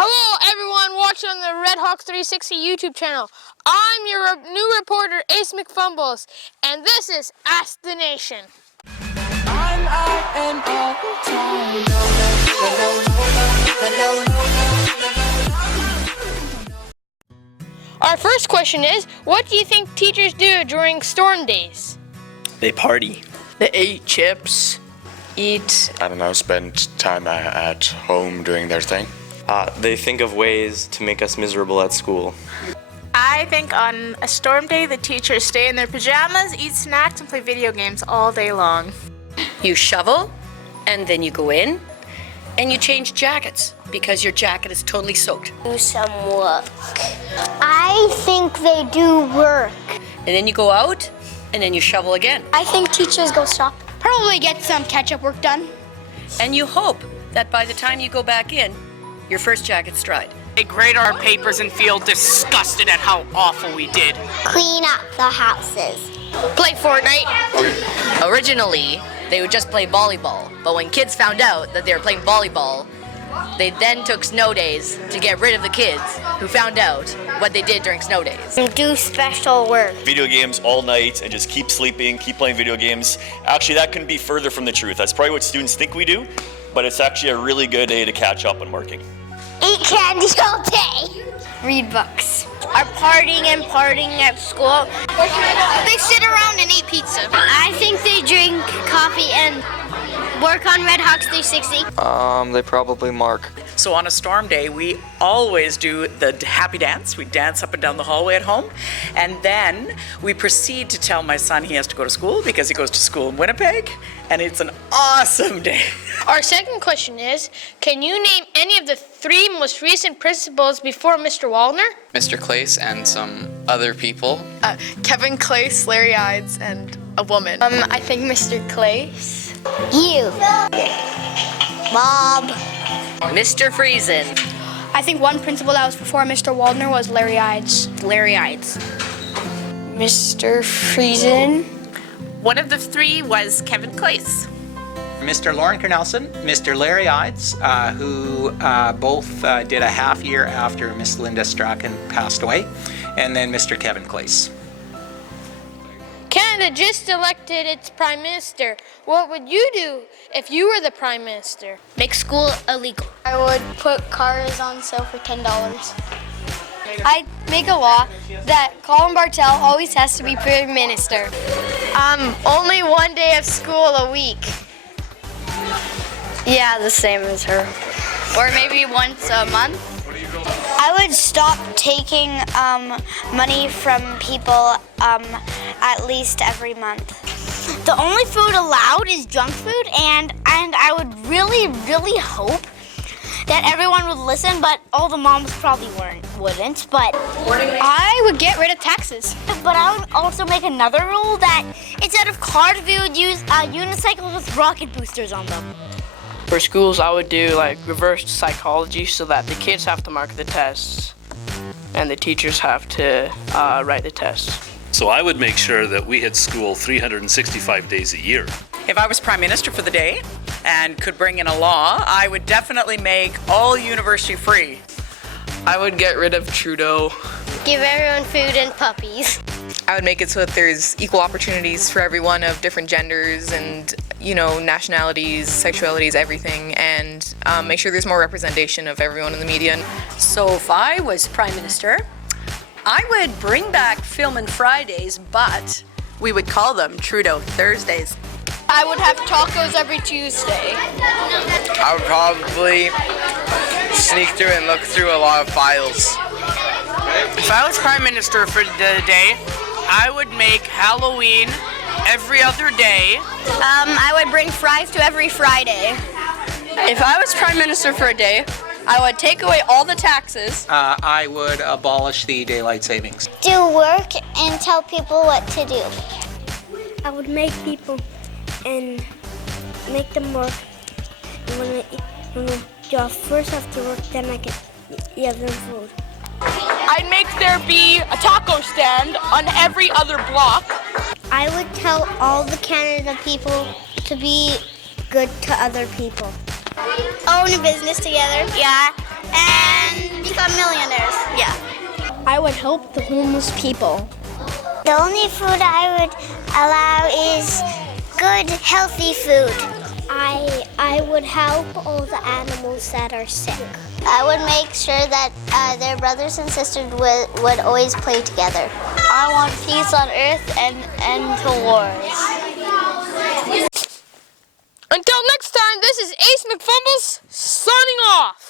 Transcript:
Hello everyone watching on the RedHawks360 YouTube channel. I'm your new reporter Ace McFumbles, and this is Ask the Nation. Our first question is, what do you think teachers do during storm days? They party. They eat chips, eat. I don't know, spend time at home doing their thing. They think of ways to make us miserable at school. I think on a storm day, the teachers stay in their pajamas, eat snacks, and play video games all day long. You shovel, and then you go in, and you change jackets, because your jacket is totally soaked. Do some work. I think they do work. And then you go out, and then you shovel again. I think teachers go shop. Probably get some catch-up work done. And you hope that by the time you go back in, your first jacket's dried. They grade our papers and feel disgusted at how awful we did. Clean up the houses. Play Fortnite. Originally, they would just play volleyball, but when kids found out that they were playing volleyball, they then took snow days to get rid of the kids who found out what they did during snow days. Do special work. Video games all night and just keep sleeping, keep playing video games. Actually, that couldn't be further from the truth. That's probably what students think we do, but it's actually a really good day to catch up on working. Eat candy all day. Read books. Are partying at school. They sit around and eat pizza. I think they drink coffee and work on RedHawks360. They probably mark. So on a storm day, we always do the happy dance. We dance up and down the hallway at home. And then we proceed to tell my son he has to go to school because he goes to school in Winnipeg. And it's an awesome day. Our second question is, can you name any of the three most recent principals before Mr. Wallner? Mr. Clace and some other people. Kevin Clace, Larry Ides, and a woman. I think Mr. Clace. You. Bob. Mr. Friesen. I think one principal that was before Mr. Waldner was Larry Ides. Larry Ides. Mr. Friesen. One of the three was Kevin Clace. Mr. Lauren Cornelson, Mr. Larry Ides, who both did a half year after Miss Linda Strachan passed away, and then Mr. Kevin Clace. Canada just elected its Prime Minister. What would you do if you were the Prime Minister? Make school illegal. I would put cars on sale for $10. I'd make a law that Colin Bartel always has to be Prime Minister. Only one day of school a week. Yeah, the same as her. Or maybe once a month. I would stop taking money from people at least every month. The only food allowed is junk food, and I would really hope that everyone would listen, but all the moms probably wouldn't. But I would get rid of taxes. But I would also make another rule that instead of cars, we would use unicycles with rocket boosters on them. For schools, I would do like reverse psychology so that the kids have to mark the tests and the teachers have to write the tests. So I would make sure that we had school 365 days a year. If I was Prime Minister for the day and could bring in a law, I would definitely make all university free. I would get rid of Trudeau. Give everyone food and puppies. I would make it so that there's equal opportunities for everyone of different genders and, nationalities, sexualities, everything, and make sure there's more representation of everyone in the media. So if I was Prime Minister, I would bring back Filmin' Fridays, but we would call them Trudeau Thursdays. I would have tacos every Tuesday. I would probably sneak through and look through a lot of files. If I was Prime Minister for the day, I would make Halloween every other day. I would bring fries to every Friday. If I was Prime Minister for a day, I would take away all the taxes. I would abolish the daylight savings. Do work and tell people what to do. I would make people and make them work. And when you first have to work, then I can give them food. I'd make there be a taco stand on every other block. I would tell all the Canada people to be good to other people. Own a business together. Yeah. And I would help the homeless people. The only food I would allow is good, healthy food. I would help all the animals that are sick. I would make sure that their brothers and sisters would always play together. I want peace on earth and end to wars. Until next time, this is Ace McFumbles signing off.